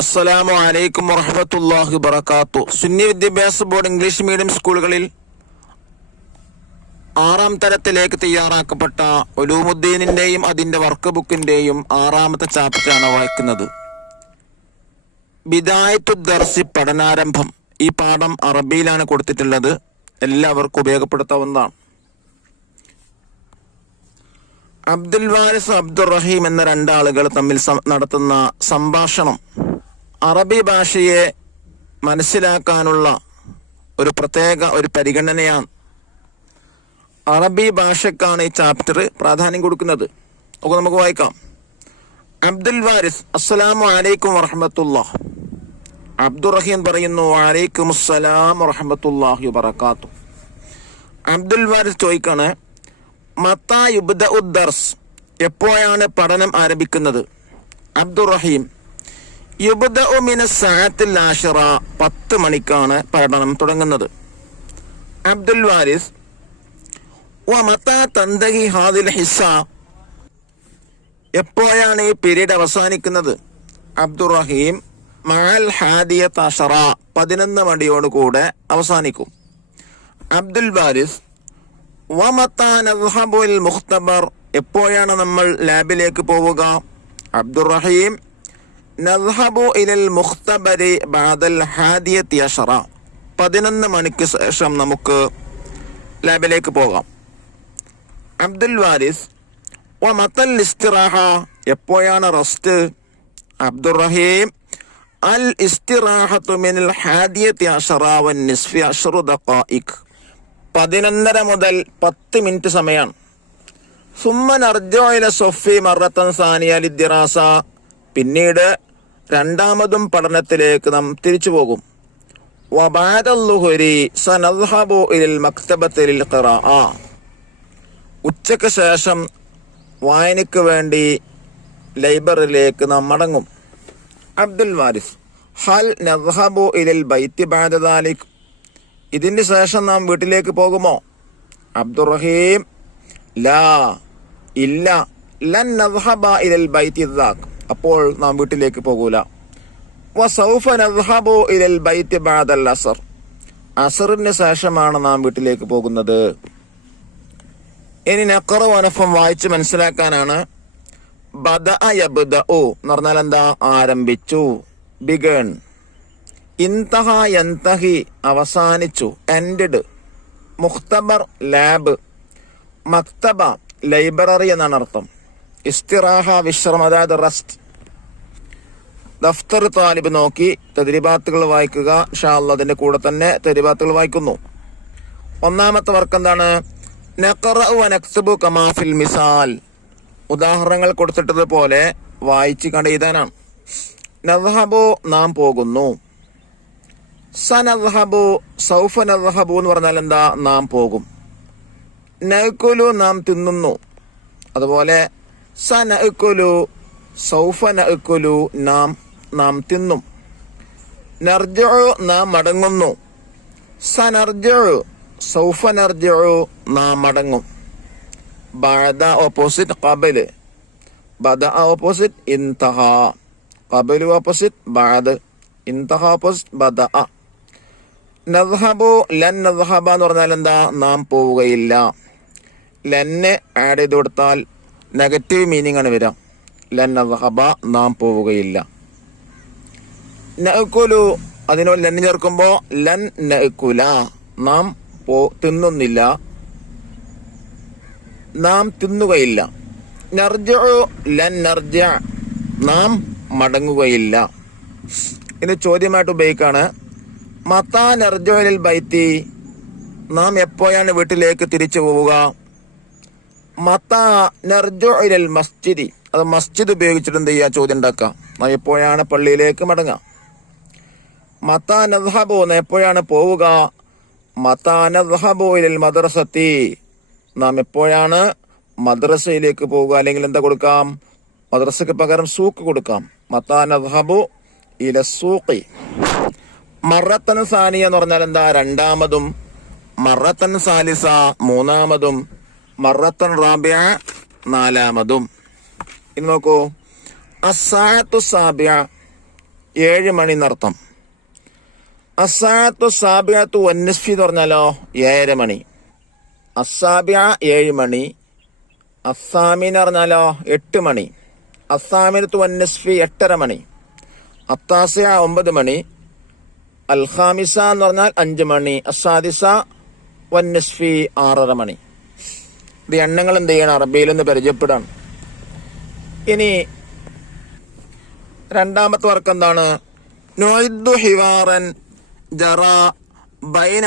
അസ്സലാമു അലൈക്കും വറഹ്മത്തുള്ളാഹി വബറകാതുഹു. സുന്നി വിദ്യാഭ്യാസ ബോർഡ് ഇംഗ്ലീഷ് മീഡിയം സ്കൂളുകളിൽ 6ാം തരത്തിലേക്ക് തയ്യാറാക്കപ്പെട്ട ഉലൂമുദ്ദീനിന്റെയും അതിന്റെ വർക്ക് ബുക്കിന്റെയും 6ാമത്തെ ചാപ്റ്ററാണ് വായിക്കുന്നത്. ബിദായത്തു ദർസി, പഠനാരംഭം. ഈ പാഠം അറബിയിലാണ് കൊടുത്തിട്ടുള്ളത്. എല്ലാവർക്കും ഉപയോഗപ്പെടുത്താവുന്നതാണ്. അബ്ദുൽ വാരിസ്, അബ്ദുറഹീം എന്ന രണ്ടാളുകൾ തമ്മിൽ നടത്തുന്ന സംഭാഷണം അറബി ഭാഷയെ മനസ്സിലാക്കാനുള്ള ഒരു പ്രത്യേക പരിഗണനയാണ്. അറബി ഭാഷക്കാണ് ഈ ചാപ്റ്റർ പ്രാധാന്യം കൊടുക്കുന്നത്. ഒക്കെ നമുക്ക് വായിക്കാം. അബ്ദുൽ വാരിസ്: അസ്സലാമു അലൈക്കും വറഹ്മത്തുള്ളാഹ്. അബ്ദുറഹീം പറയുന്നു: വഅലൈക്കും അസ്സലാം വറഹ്മത്തുള്ളാഹി വബറകാതുഹു. അബ്ദുൽ വാരിസ് ചോദിക്കാണ്: മത്താ യുബ്ദഉ ദർസ്, എപ്പോഴാണ് പഠനം ആരംഭിക്കുന്നത്? അബ്ദുറഹീം: യുബ്ദഉ മിന സഅത്തിൽ ആശിറ, 10 മണിക്കാണ് പഠനം തുടങ്ങുന്നത്. അബ്ദുൽ വാരിസ്: വമത്താ തന്തഹി ഹാദിൽ ഹിസ്സ, എപ്പോഴാണ് ഈ പീരീഡ് അവസാനിക്കുന്നത്? അബ്ദുറഹീം: മഅൽ ഹാദിയത അശറ, 11 മണിയോടുകൂടെ അവസാനിക്കും. അബ്ദുൽ വാരിസ്: വമത്താ നദ്ഹബു ഇൽ മുഖ്തബർ, എപ്പോഴാണ് നമ്മൾ ലാബിലേക്ക് പോവുക? അബ്ദുറഹീം: നദ്ഹബു ഇലൽ മുഖ്തബരി ബഅദൽ ഹാദിയതി അശറ, 11 മണിക്ക് ശേഷം നമുക്ക് ലാബിലേക്ക് പോകാം. അബ്ദുൽ വാരിസ്: വമത്തൽ ഇസ്തിറാഹ, എപ്പോഴാണ് റെസ്റ്റ്? അബ്ദുറഹീം: അൽ ഇസ്തിറാഹത്തു മിനൽ ഹാദിയതി അശറ വൻ നിസ്ഫി 10 ദഖായിഖ്, 11:30 മുതൽ 10 മിനിറ്റ് സമയമാണ്. സുമ്മ നർജഉ ഇല സഫി മറത്തൻ സാനിയ ലിദ്ദിറാസ, പിന്നീട് രണ്ടാമതും പഠനത്തിലേക്ക് നാം തിരിച്ചു പോകും. വബഅദൽ ളുഹരി സനദ്ഹബു ഇലൽ മക്തബത്തി ലിൽ ഖിറാഅ, ഉച്ചയ്ക്ക് ശേഷം വായനയ്ക്ക് വേണ്ടി ലൈബ്രറിയിലേക്ക് നാം മടങ്ങും. അബ്ദുൽ വാരിസ്: ഹൽ നദ്ഹബു ഇലൽ ബൈത്തി ബഅദ ദാലിക്, ഇതിന് ശേഷം നാം വീട്ടിലേക്ക് പോകുമോ? അബ്ദുറഹീം: ലാ, ഇല്ല. ലൻ നദ്ഹബ ഇലൽ ബൈത്തി ദാക്, അപ്പോൾ നാം വീട്ടിലേക്ക് പോകൂല. വസൗഫ നദ്ഹബു ഇലൽ ബൈത്തി ബഅദൽ അസ്ർ, അസ്റിന് ശേഷമാണ് നാം വീട്ടിലേക്ക് പോകുന്നത്. ഇനി നഖറ വനഫം വായിച്ച് മനസ്സിലാക്കാനാണ്. ബദഅ യബ്ദഉ എന്ന് പറഞ്ഞാൽ എന്താ? ആരംഭിച്ചു, ബിഗൺ. ഇൻതഹ യൻതഹി, അവസാനിച്ചു, എൻഡഡ്. മുഖ്തബർ, ലാബ്. മക്തബ, ലൈബ്രറി എന്നാണ് അർത്ഥം. ഇസ്തിറാഹ, വിശ്രമം, അതായത് റെസ്റ്റ്. ദഫ്തർ താലിബ് നോക്കി തദ്രിബാത്തുകൾ വായിക്കുക. ഇൻഷാ അല്ലാഹ് അതിന്റെ കൂടെ തന്നെ തദ്രിബാത്തുകൾ വായിക്കുന്നു. ഒന്നാമത്തെ വർക്ക് എന്താണ്? നഖറഉ വനക്തുബു കമാ ഫിൽ മിസാൽ, ഉദാഹരണങ്ങൾ കൊടുത്തിട്ടതുപോലെ വായിച്ച് കണ്ട് എഴുതാനാണ്. നദ്ഹബു, നാം പോകുന്നു. സനദ്ഹബു, സൗഫ നദ്ഹബു എന്ന് പറഞ്ഞാൽ എന്താ? നാം പോകും. നഅ്കുലു, നാം തിന്നുന്നു. അതുപോലെ സനഅ്കുലു, സൗഫ നഅ്കുലു, നാം തിന്നും. നർജഉ, നാം മടങ്ങുന്നു. സനർജഉ, സൗഫ നർജഉ, നാം മടങ്ങും. ബഅദ ഓപ്പോസിറ്റ് ഖബല്, ബദഅ ഓപ്പോസിറ്റ് ഇൻതഹ, ഖബലു ഓപ്പോസിറ്റ് ബഅദ്, ഇൻതഹ ഓപ്പോസിറ്റ് ബദഅ. നദ്ഹബു, ലൻ നദ്ഹബ എന്ന് പറഞ്ഞാൽ എന്താ? നാം പോവുകയില്ല. ലന്നെ ആഡ് ചെയ്ത് കൊടുത്താൽ നെഗറ്റീവ് മീനിങ് ആണ് വരിക. ലൻ നദ്ഹബ, നാം പോവുകയില്ല. നഅ്കുലു, അതിനോട് ലൻ ചേർക്കുമ്പോ ലൻ നഅ്കുല, നാം തിന്നുന്നില്ല, നാം തിന്നുകയില്ല. നർജഉ, ലൻ നർജഅ, നാം മടങ്ങുകയില്ല. ഇത് ചോദ്യമായിട്ട് ഉപയോഗിക്കാണ്. മത്താ നർജഉ ഇലൽ ബൈത്തി, നാം എപ്പോഴാണ് വീട്ടിലേക്ക് തിരിച്ചു പോവുക? മത്താ നർജഉ ഇലൽ മസ്ജിദി, അത് മസ്ജിദ് ഉപയോഗിച്ചിട്ട് എന്ത് ചെയ്യുക? ചോദ്യം ഉണ്ടാക്കാം. നാം എപ്പോഴാണ് പള്ളിയിലേക്ക് മടങ്ങുക? മത്താ നദ്ഹബു, എപ്പോഴാണ് പോവുക? മത്താ നദ്ഹബു ഇലൽ മദ്രസത്തി, നാം എപ്പോഴാണ് മദ്രസയിലേക്ക് പോവുക? അല്ലെങ്കിൽ എന്താ കൊടുക്കാം? മദ്രസക്ക് പകരം സൂക്ക് കൊടുക്കാം. മത്താ നദ്ഹബു ഇല സൂഖി. മറത്തൻ സാനിയ എന്ന് പറഞ്ഞാൽ എന്താ? രണ്ടാമതും. മറത്തൻ സാലിസ, മൂന്നാമതും. മറത്തൻ റാബിഅ, 4-മതും. ഇനി നോക്കൂ. അസ്സാഅത്തു സാബിഅ, 7 മണി എന്നർത്ഥം. അസ്സാഅത്തു സാബിഅത്തു വന്നിസ്ഫി എന്ന് പറഞ്ഞാലോ 7:30 മണി. അസ്സാബിഅ 7 മണി, അസ്സാമിന പറഞ്ഞാലോ 8 മണി, അസ്സാമിനത്തു വന്നിസ്ഫി 8:30 മണി, അത്താസിയ 9 മണി, അൽ ഖാമിസ എന്ന് പറഞ്ഞാൽ 5 മണി, അസാദിസ വന്നിസ്ഫി 6:30 മണി. ഇത് എണ്ണങ്ങൾ എന്ത് ചെയ്യണം? അറബിയിലൊന്ന് പരിചയപ്പെടാണ്. ഇനി രണ്ടാമത്തെ വർക്ക് എന്താണ്? നുഇദ്ദു ഹിവാറൻ ജറ ബൈന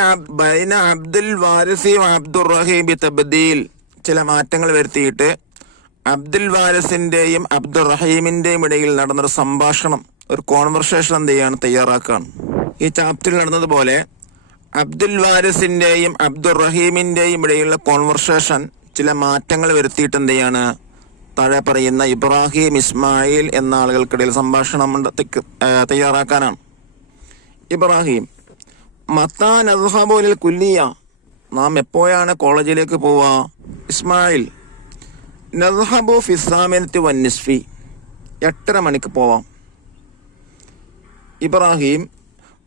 അബ്ദുൽ വാരിസി അബ്ദുർ റഹീം തബ്ദീൽ. ചില മാറ്റങ്ങൾ വരുത്തിയിട്ട് അബ്ദുൽ വാരിസിന്റെയും അബ്ദുർ റഹീമിന്റെയും ഇടയിൽ നടന്നൊരു സംഭാഷണം, ഒരു കോൺവെർസേഷൻ എന്ത് ചെയ്യാണ്? തയ്യാറാക്കുകയാണ്. ഈ ചാപ്റ്ററിൽ നടന്നതുപോലെ അബ്ദുൽ വാരിസിന്റെയും അബ്ദുർ റഹീമിന്റെയും ഇടയിലുള്ള കോൺവെർസേഷൻ ചില മാറ്റങ്ങൾ വരുത്തിയിട്ട് എന്ത് ചെയ്യാണ്? താഴെ പറയുന്ന ഇബ്രാഹിം ഇസ്മായിൽ എന്ന ആളുകൾക്കിടയിൽ സംഭാഷണം തയ്യാറാക്കാനാണ്. ഇബ്രാഹിം, മത്താ നദ്ഹബു ലിൽ കുല്ലിയ, നാം എപ്പോഴാണ് കോളേജിലേക്ക് പോവുക? ഇസ്മായിൽ, നദ്ഹബു ഫി സാമിനത്തി വന്നിസ്ഫി, 8:30 മണിക്ക് പോവാം. ഇബ്രാഹിം,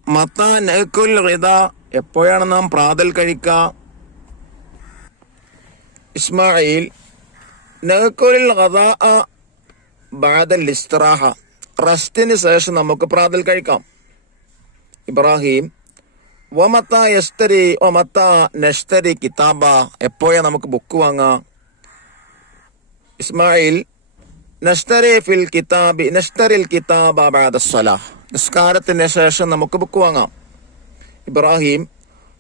മത്താ നഅകുൽ ഗിദാ, എപ്പോഴാണ് നാം പ്രാതൽ കഴിക്കുക? ഇസ്മായിൽ, നഅകുൽ ഗദാഅ ബഅദൽ ഇസ്തിറാഹ, റസ്റ്റിന് ശേഷം നമുക്ക് പ്രാതൽ കഴിക്കാം. ഇബ്രാഹിം, വമത്താ യസ്തരി വമത്താ നഷ്തരി കിതാബ, എപ്പോഴാ നമുക്ക് ബുക്ക് വാങ്ങാം? ഇസ്മായിൽ, നഷ്തരിൽ കിതാബ ബഅദ സ്വലാഹ്, നിസ്കാരത്തിന് ശേഷം നമുക്ക് ബുക്ക് വാങ്ങാം. ഇബ്രാഹിം,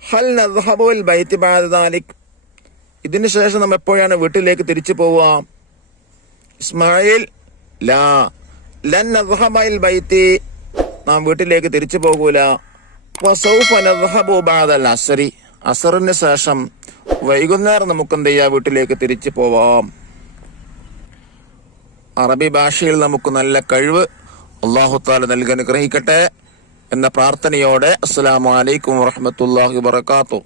ഹൽ നദ്ഹബു ഇൽ ബൈതി ബഅദ ദാലിക്, ഇതിന് ശേഷം നമ്മൾ എപ്പോഴാണ് വീട്ടിലേക്ക് തിരിച്ചു പോവുക? ഇസ്മായിൽ, ലാ ലൻ നദ്ഹബ ഇൽ ബൈതി, നാം വീട്ടിലേക്ക് തിരിച്ചു പോകൂല. വസൗഫ നദ്ഹബു ബഅദൽ അസ്രി, അസറിന് ശേഷം വൈകുന്നേരം നമുക്ക് എന്ത് ചെയ്യാം? വീട്ടിലേക്ക് തിരിച്ചു പോവാം. അറബി ഭാഷയിൽ നമുക്ക് നല്ല കഴിവ് അല്ലാഹു തആല നൽകി അനുഗ്രഹിക്കട്ടെ എന്ന പ്രാർത്ഥനയോടെ അസ്സലാമു അലൈക്കും വറഹ്മത്തുള്ളാഹി വബറകാതുഹു.